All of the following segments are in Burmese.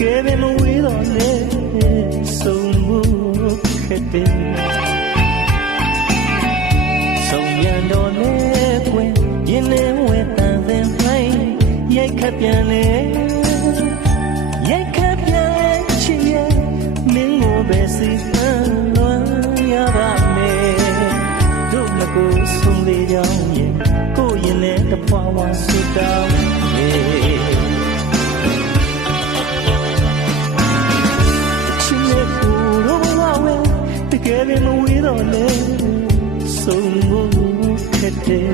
ကယ်ပဲမဝေးတော့လေဆုံးဖို့ခက်တယ်ဆုံးရတော့လေကွယ်ရင်ထဲဝဲတန်တဲ့မိုင်းရိုက်ခတ်ပြန်လေရိုက်ခတ်ပြန်လေချစ်ရဲ့မင်းကိုပဲစီပန်းလွမ်းရပါမယ်တို့ငါကိုဆုံးလေကြောင်းရဲ့ကိုရင်ထဲတဖွာဝါဆူတောင်းတကယ်ပဲမဝေးတော့လေဆုံးဖို့ခက်တယ်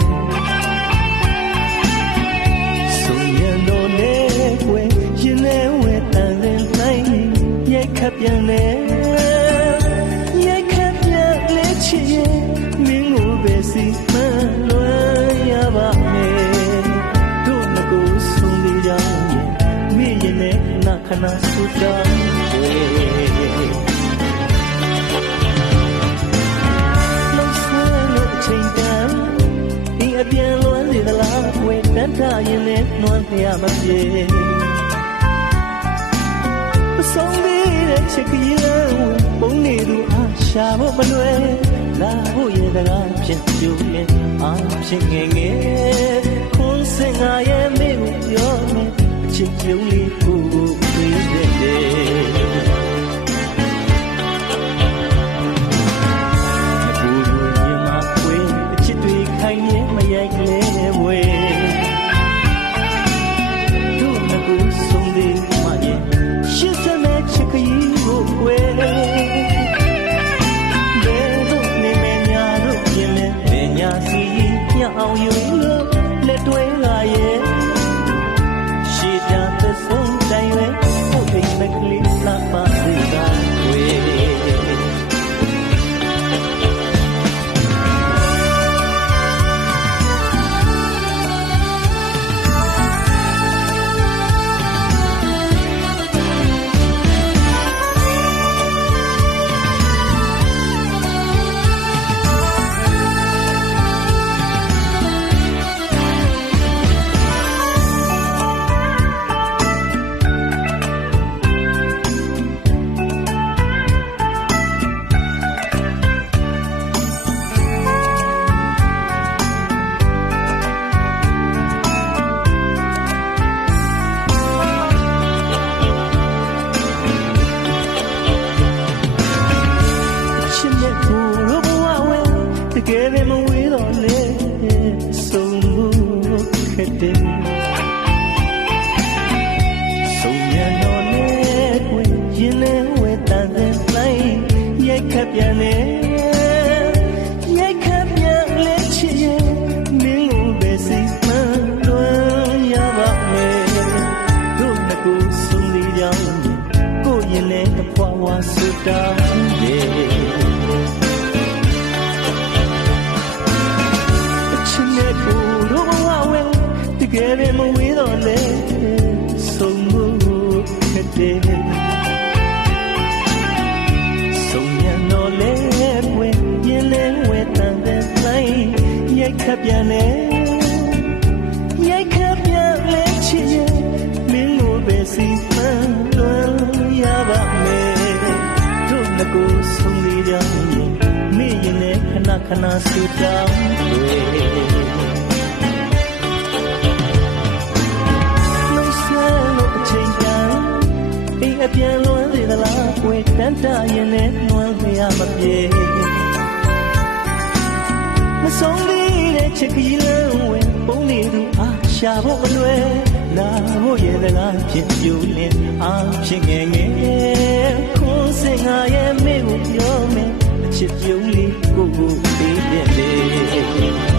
ဆုံးရတော့လေကွယ်ရင်ထဲဝဲတန်တဲ့တိုင်းရိုက်ခတ်ပြန်လေရိုက်ခတ်ပြန်လေချစ်ရဲ့မင်းကိုပဲစီမံလွမ်းရပါမယ်တို့ငါကိုဆုံးလေကြောင်းရဲ့မိရင်နဲ့ခဏဆူတောင်းပြန်လွမ်းစေသလားဝေတတ်တာရင်နဲ့နှွမ်းပြမပြေမဆုံးသေးတဲ့ချစ်ကြီးလမ်းပုံနေသူအားရှာဖို့မလွယ်လာဖို့ရတဲ့ကားဖြစ်ကျူရင်အားဖြစ်ငယ်ငယ်ခွန်းစင်ငါရဲ့မိကိုပြောမယ်အချစ်ကျုံလေးကိုပြေးတဲ့အောင်ယူလို့လက်တွဲလာရဲ့ရှေ့တန်းသဆုံးတိုင်းရဲ့ဘုတ်ထိန်မကလေးလာပါစေတာဝေတကယ်ပဲမဝေးတော့လေဆုံးဖို့ခက်တယ်ဆုံးရတော့လေကွယ်ရင်ထဲဝဲတန်တဲ့တိုင်းရိုက်ခတ်ပြန်လေရိုက်ခတ်ပြန်လေချစ်ရဲ့မင်းကိုပဲစီမံလွမ်းရပါမယ်တို့ငါကိုဆုံးလေးကြောင်းကိုရင်ထဲတဖွာဝါဆူတောင်းရဲ့တကယ်ပဲမဝေးတော့လေဆုံးဖို့ခက်တယ်ဆုံးရတော့လေပွင့်ရင်လဲဝဲတန်တဲ့တိုင်းရိုက်ခတ်ပြန်လေရိုက်ခတ်ပြန်လေချစ်ရဲ့မင်းကိုပဲစီမံလွမ်းရပါမယ်တို့ငါကိုဆုံးလေးကြောင်းမိရင်နဲ့ခဏခဏဆူတောင်းပြန်လွမ်းစေသလားဝေတန်တာရင်နဲ့နှွမ်းပြမပြေမဆုံးသေးတဲ့ချစ်ကြီးလမ်းဝင်ပုံနေသူအားရှာဖို့မလွယ်လာဖို့ရတဲ့ကားဖြစ်ပြူလင်းအားဖြစ်ငယ်ငယ်ခွန်းစင်ငါရဲ့မိကိုပြောမယ်အချစ်ပြုံးလေးကိုပေးတဲ့